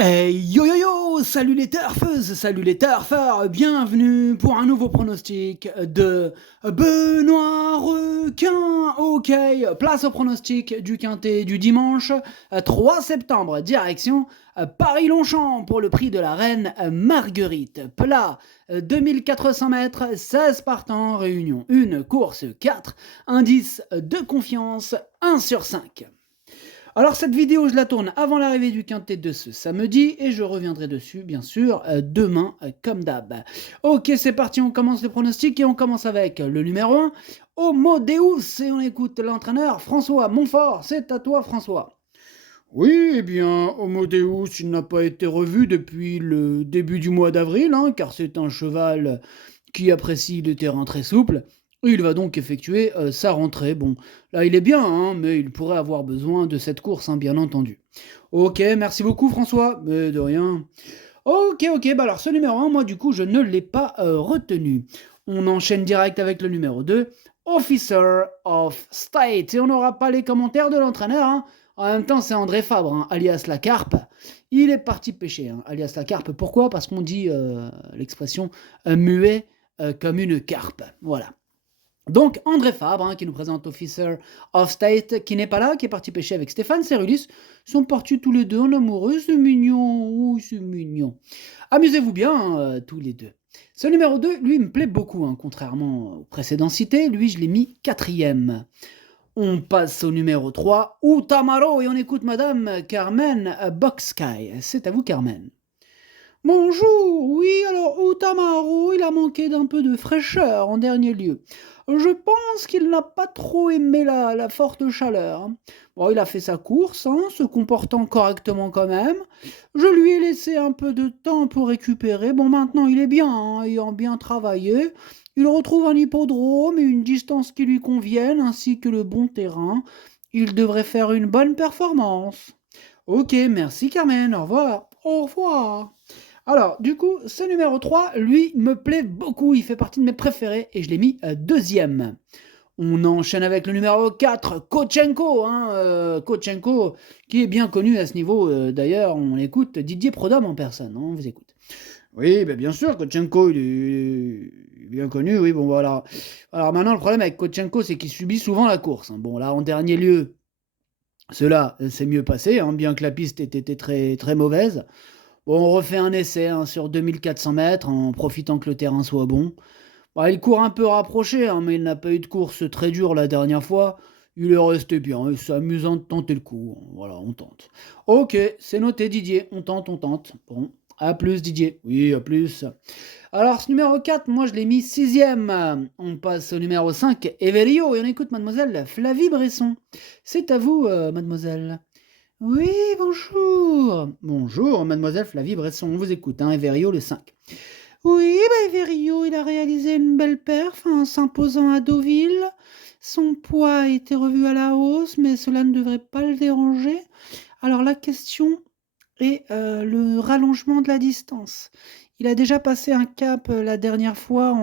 Hey yo yo yo, salut les turfeuses, salut les turfeurs, bienvenue pour un nouveau pronostic de Benoît Requin. Ok, place au pronostic du quintet du dimanche 3 septembre, direction Paris-Longchamp pour le prix de la reine Marguerite. Plat 2400 mètres, 16 partants, réunion 1, course 4, indice de confiance 1 sur 5. Alors cette vidéo, je la tourne avant l'arrivée du quintet de ce samedi et je reviendrai dessus, bien sûr, demain, comme d'hab. Ok, c'est parti, on commence les pronostics et on commence avec le numéro 1, Homo Deus, et on écoute l'entraîneur François Montfort. C'est à toi, François. Oui, eh bien, Homo Deus, il n'a pas été revu depuis le début du mois d'avril, car c'est un cheval qui apprécie le terrain très souple. Il va donc effectuer sa rentrée. Bon, là il est bien, mais il pourrait avoir besoin de cette course, bien entendu. Ok, merci beaucoup François, mais de rien. Ok, bah alors ce numéro 1, moi du coup je ne l'ai pas retenu. On enchaîne direct avec le numéro 2, Officer of State. Et on n'aura pas les commentaires de l'entraîneur. En même temps, c'est André Fabre, alias la carpe. Il est parti pêcher, alias la carpe. Pourquoi? Parce qu'on dit l'expression muet comme une carpe. Voilà. Donc André Fabre, qui nous présente Officer of State, qui n'est pas là, qui est parti pêcher avec Stéphane Cerulis, sont partis tous les deux en amoureux, c'est mignon, oui c'est mignon. Amusez-vous bien, tous les deux. Ce numéro 2, lui, me plaît beaucoup, contrairement aux précédents cités, lui je l'ai mis 4e. On passe au numéro 3, Utamaro, et on écoute Madame Carmen Boxsky. C'est à vous Carmen. Bonjour, oui, alors Utamaro, il a manqué d'un peu de fraîcheur en dernier lieu. Je pense qu'il n'a pas trop aimé la forte chaleur. Bon, il a fait sa course, se comportant correctement quand même. Je lui ai laissé un peu de temps pour récupérer. Bon, maintenant il est bien, ayant bien travaillé. Il retrouve un hippodrome et une distance qui lui conviennent, ainsi que le bon terrain. Il devrait faire une bonne performance. Ok, merci Carmen, au revoir. Au revoir. Alors, du coup, ce numéro 3, lui, me plaît beaucoup. Il fait partie de mes préférés et je l'ai mis 2e. On enchaîne avec le numéro 4, Kochenko. Kochenko, qui est bien connu à ce niveau. D'ailleurs, on écoute Didier Prodhomme en personne. On vous écoute. Oui, bien sûr, Kochenko, il est bien connu. Oui, bon, voilà. Alors maintenant, le problème avec Kochenko, c'est qu'il subit souvent la course. Bon, là, en dernier lieu, cela s'est mieux passé, bien que la piste ait été très, très mauvaise. Bon, on refait un essai sur 2400 mètres en profitant que le terrain soit bon. Bah, il court un peu rapproché, mais il n'a pas eu de course très dure la dernière fois. Il est resté bien, c'est amusant de tenter le coup. Voilà, on tente. Ok, c'est noté Didier, on tente, on tente. Bon, à plus Didier. Oui, à plus. Alors, ce numéro 4, moi je l'ai mis 6e. On passe au numéro 5, Everio, et on écoute mademoiselle Flavie Bresson. C'est à vous, mademoiselle. Oui, bonjour. Bonjour, mademoiselle Flavie Bresson, on vous écoute, Everio le 5. Oui, Everio, il a réalisé une belle perf en s'imposant à Deauville. Son poids a été revu à la hausse, mais cela ne devrait pas le déranger. Alors la question est le rallongement de la distance. Il a déjà passé un cap la dernière fois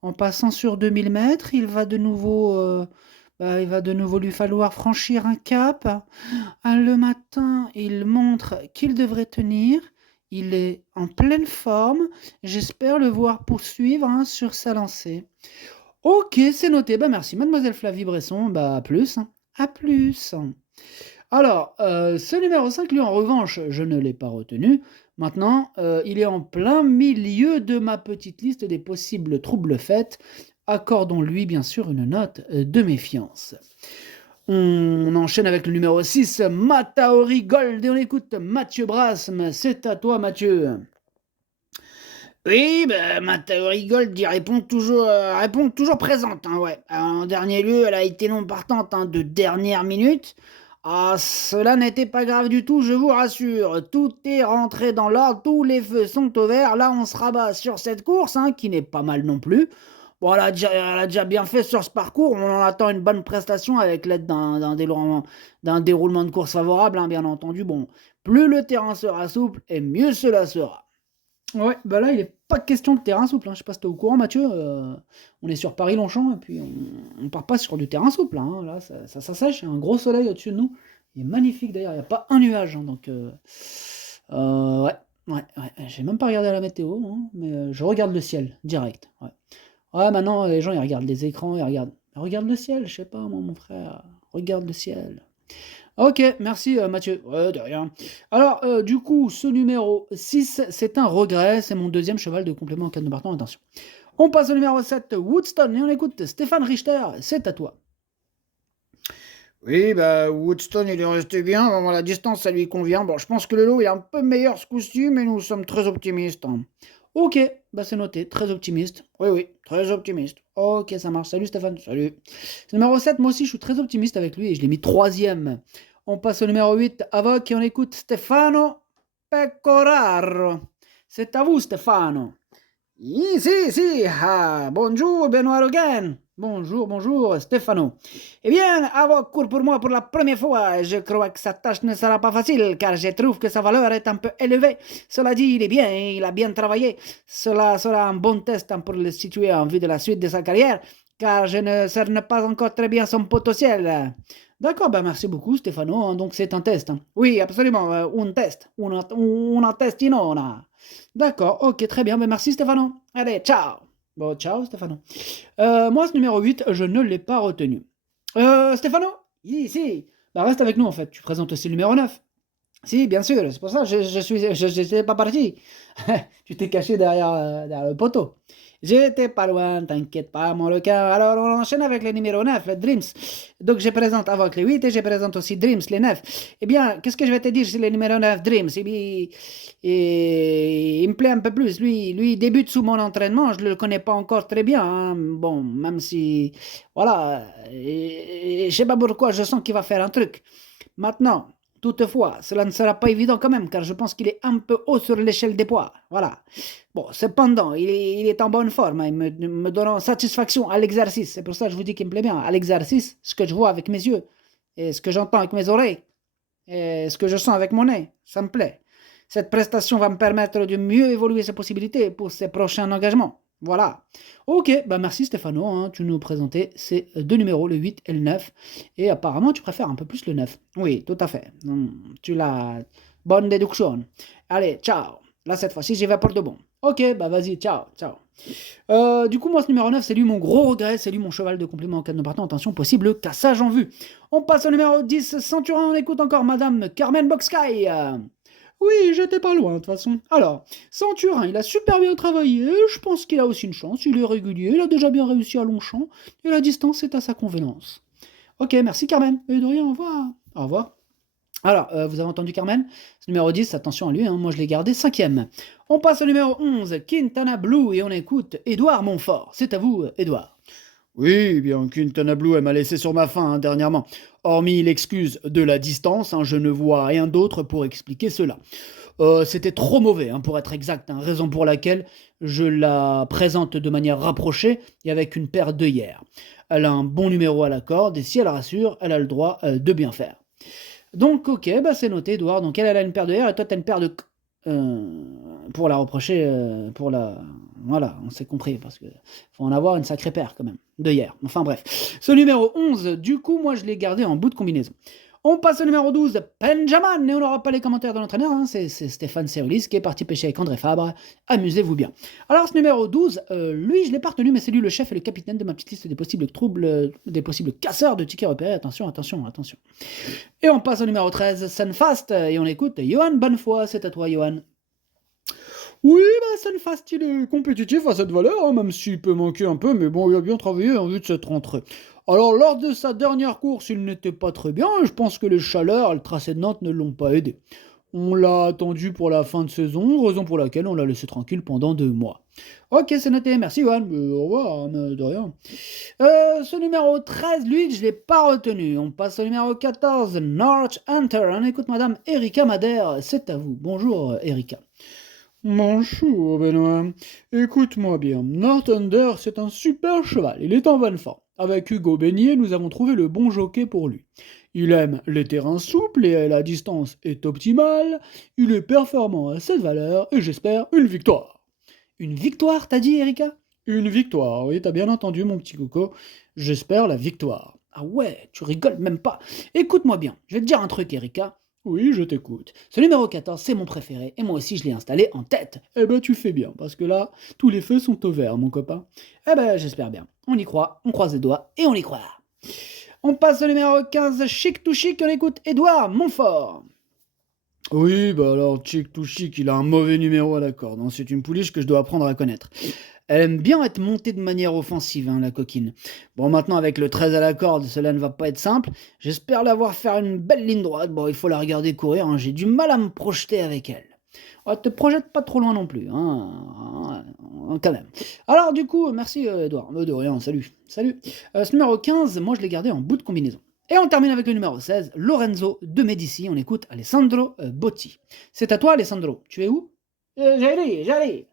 en passant sur 2000 mètres. Il va de nouveau lui falloir franchir un cap. Le matin, il montre qu'il devrait tenir. Il est en pleine forme. J'espère le voir poursuivre sur sa lancée. Ok, c'est noté. Merci, mademoiselle Flavie Bresson. À plus. À plus. Alors, ce numéro 5, lui, en revanche, je ne l'ai pas retenu. Maintenant, il est en plein milieu de ma petite liste des possibles troubles faits. Accordons-lui, bien sûr, une note de méfiance. On enchaîne avec le numéro 6, Mataori Gold, et on écoute Mathieu Brasme. C'est à toi, Mathieu. Oui, Mataori Gold répond toujours présente. Ouais. En dernier lieu, elle a été non partante de dernière minute. Ah, cela n'était pas grave du tout, je vous rassure. Tout est rentré dans l'ordre, tous les feux sont au vert. Là, on se rabat sur cette course, qui n'est pas mal non plus. Bon, elle a déjà bien fait sur ce parcours. On en attend une bonne prestation avec l'aide d'un déroulement de course favorable, bien entendu. Bon, plus le terrain sera souple, et mieux cela sera. Ouais, là, il n'est pas question de terrain souple. Je sais pas si tu es au courant, Mathieu. On est sur Paris-Longchamp, et puis on part pas sur du terrain souple. Là, ça sèche. Il y a un gros soleil au-dessus de nous. Il est magnifique, d'ailleurs. Il n'y a pas un nuage. Donc, Ouais, ouais. J'ai même pas regardé la météo, hein, mais je regarde le ciel, direct. Ouais. Ouais, maintenant, les gens, ils regardent les écrans, ils regardent. Regarde le ciel, je sais pas, moi, mon frère. Regarde le ciel. Ok, merci Mathieu. Ouais, de rien. Alors, du coup, ce numéro 6, c'est un regret. C'est mon deuxième cheval de complément en cas de partant. Attention. On passe au numéro 7, Woodstone, et on écoute Stéphane Richter. C'est à toi. Oui, bah, Woodstone, il est resté bien. Bon, la distance, ça lui convient. Bon, je pense que le lot est un peu meilleur ce coup-ci, mais nous sommes très optimistes, hein. Ok, bah c'est noté. Très optimiste. Oui, oui, très optimistes. Ok, ça marche. Salut Stéphane. Salut. Numéro 7, moi aussi, je suis très optimiste avec lui et je l'ai mis troisième. On passe au numéro 8, Avoc, et on écoute Stefano Pecoraro. C'est à vous, Stefano. Si, bonjour, Benoît Rogan. Bonjour, Stefano. Eh bien, Avoc court pour moi pour la première fois. Je crois que sa tâche ne sera pas facile, car je trouve que sa valeur est un peu élevée. Cela dit, il est bien, il a bien travaillé. Cela sera un bon test pour le situer en vue de la suite de sa carrière, car je ne cerne pas encore très bien son potentiel. D'accord, bah merci beaucoup, Stefano. Hein, donc c'est un test. Hein. Oui, absolument, un test. Una testinona. D'accord, ok, très bien. Bah, merci, Stefano. Allez, ciao. Bon, ciao, Stefano. Moi, ce numéro 8, je ne l'ai pas retenu. Stefano? Si. Bah, reste avec nous, en fait. Tu présentes aussi le numéro 9. Si, bien sûr, c'est pour ça que je suis pas parti. Tu t'es caché derrière le poteau. J'étais pas loin, t'inquiète pas, mon requin. Alors, on enchaîne avec le numéro 9, le Dreams. Donc, je présente avec les 8 et je présente aussi Dreams, les 9. Eh bien, qu'est-ce que je vais te dire sur le numéro 9, Dreams? Il me plaît un peu plus. Lui, il débute sous mon entraînement. Je le connais pas encore très bien, hein. Bon, même si. Voilà. Je sais pas pourquoi, je sens qu'il va faire un truc. Maintenant. Toutefois, cela ne sera pas évident quand même, car je pense qu'il est un peu haut sur l'échelle des poids. Voilà. Bon, cependant, il est en bonne forme, hein, me donnant satisfaction à l'exercice. C'est pour ça que je vous dis qu'il me plaît bien. À l'exercice, ce que je vois avec mes yeux, et ce que j'entends avec mes oreilles, et ce que je sens avec mon nez, ça me plaît. Cette prestation va me permettre de mieux évoluer ses possibilités pour ses prochains engagements. Voilà. Ok, bah merci Stéphano, hein, tu nous présentais ces deux numéros, le 8 et le 9. Et apparemment, tu préfères un peu plus le 9. Oui, tout à fait. Tu l'as. Bonne déduction. Allez, ciao. Là, cette fois-ci, j'y vais pour de bon. Ok, bah vas-y, ciao. Du coup, moi, ce numéro 9, c'est lui mon gros regret, c'est lui mon cheval de complément en cas de partant. Attention, possible cassage en vue. On passe au numéro 10, Centurin, on écoute encore Madame Carmen Boxsky. Oui, j'étais pas loin de toute façon. Alors, Centurin, il a super bien travaillé, je pense qu'il a aussi une chance, il est régulier, il a déjà bien réussi à Longchamp, et la distance est à sa convenance. Ok, merci Carmen, et de rien, au revoir. Au revoir. Alors, vous avez entendu Carmen? Ce numéro 10, attention à lui, hein, moi je l'ai gardé cinquième. On passe au numéro 11, Quintana Blue, et on écoute Édouard Montfort. C'est à vous, Édouard. Oui, bien, Quintana Blue, elle m'a laissé sur ma faim hein, dernièrement. Hormis l'excuse de la distance, hein, je ne vois rien d'autre pour expliquer cela. C'était trop mauvais, hein, pour être exact, hein, raison pour laquelle je la présente de manière rapprochée et avec une paire d'œillères. Elle a un bon numéro à la corde et si elle rassure, elle a le droit de bien faire. Donc, ok, bah c'est noté, Edouard. Donc, elle a une paire de R et toi, t'as une paire de. Pour la reprocher, pour la. Voilà, on s'est compris, parce que faut en avoir une sacrée paire quand même, de hier. Enfin bref. Ce numéro 11, du coup, moi je l'ai gardé en bout de combinaison. On passe au numéro 12, Benjamin, et on n'aura pas les commentaires de l'entraîneur, hein, c'est Stéphane Serulis qui est parti pêcher avec André Fabre. Amusez-vous bien. Alors ce numéro 12, lui je l'ai pas retenu, mais c'est lui le chef et le capitaine de ma petite liste des possibles troubles, des possibles casseurs de tickets repérés. Attention. Et on passe au numéro 13, Sunfast, et on écoute Johan Bonnefoy, c'est à toi Johan. Oui, bah Sunfast, il est compétitif à cette valeur, hein, même s'il peut manquer un peu, mais bon, il a bien travaillé en vue de cette rentrée. Alors, lors de sa dernière course, il n'était pas très bien, et je pense que les chaleurs, le tracé de Nantes ne l'ont pas aidé. On l'a attendu pour la fin de saison, raison pour laquelle on l'a laissé tranquille pendant 2 mois. Ok, c'est noté, merci Johan, au revoir, hein, de rien. Ce numéro 13, lui, je l'ai pas retenu. On passe au numéro 14, North Hunter. On écoute Madame Erika Madère, c'est à vous. Bonjour Erika. Bonjour Benoît. Écoute-moi bien, Northunder c'est un super cheval, il est en bonne forme. Avec Hugo Beignet, nous avons trouvé le bon jockey pour lui. Il aime les terrains souples et la distance est optimale, il est performant à cette valeur et j'espère une victoire. Une victoire, t'as dit Erika? Une victoire, oui, t'as bien entendu mon petit coco, j'espère la victoire. Ah ouais, tu rigoles même pas. Écoute-moi bien, je vais te dire un truc Erika. Oui, je t'écoute. Ce numéro 14, c'est mon préféré, et moi aussi je l'ai installé en tête. Eh ben, tu fais bien, parce que là, tous les feux sont au vert, mon copain. Eh ben, j'espère bien. On y croit, on croise les doigts, et on y croit. On passe au numéro 15, Chic to Chic, on écoute Édouard Montfort. Oui, bah alors, Chic to Chic, il a un mauvais numéro à la corde, hein. C'est une pouliche que je dois apprendre à connaître. Elle aime bien être montée de manière offensive, hein, la coquine. Bon, maintenant, avec le 13 à la corde, cela ne va pas être simple. J'espère la voir faire une belle ligne droite. Bon, il faut la regarder courir, hein. J'ai du mal à me projeter avec elle. Oh, te projette pas trop loin non plus, hein, quand même. Alors, du coup, merci, Edouard. De rien, salut. Salut. Ce numéro 15, moi, je l'ai gardé en bout de combinaison. Et on termine avec le numéro 16, Lorenzo de Medici. On écoute Alessandro Botti. C'est à toi, Alessandro. Tu es où? J'allais.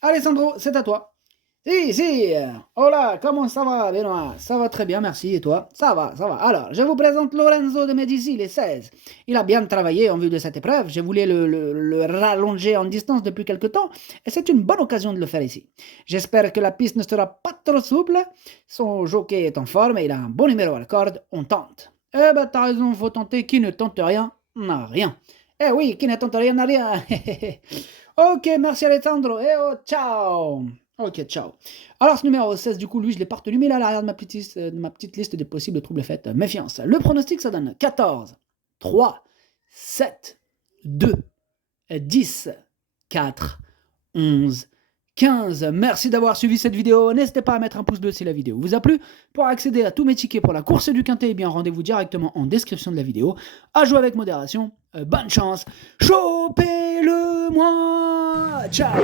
Alessandro, c'est à toi. Si. Hola, comment ça va, Benoît? Ça va très bien, merci. Et toi? Ça va. Alors, je vous présente Lorenzo de Medici, les 16. Il a bien travaillé en vue de cette épreuve. Je voulais le rallonger en distance depuis quelque temps, et c'est une bonne occasion de le faire ici. J'espère que la piste ne sera pas trop souple. Son jockey est en forme et il a un bon numéro à la corde. On tente. Eh ben, t'as raison, faut tenter. Qui ne tente rien n'a rien. Eh oui, qui ne tente rien n'a rien. Ok, merci Alessandro. Eh oh, ciao. Ok, ciao. Alors, ce numéro 16, du coup, lui, je l'ai pas retenu, mais là, à l'arrière de ma petite liste des possibles troubles faits. Méfiance. Le pronostic, ça donne 14, 3, 7, 2, 10, 4, 11, 15. Merci d'avoir suivi cette vidéo. N'hésitez pas à mettre un pouce bleu si la vidéo vous a plu. Pour accéder à tous mes tickets pour la course du Quintet, eh bien, rendez-vous directement en description de la vidéo. À jouer avec modération. Bonne chance. Chopez-le-moi. Ciao.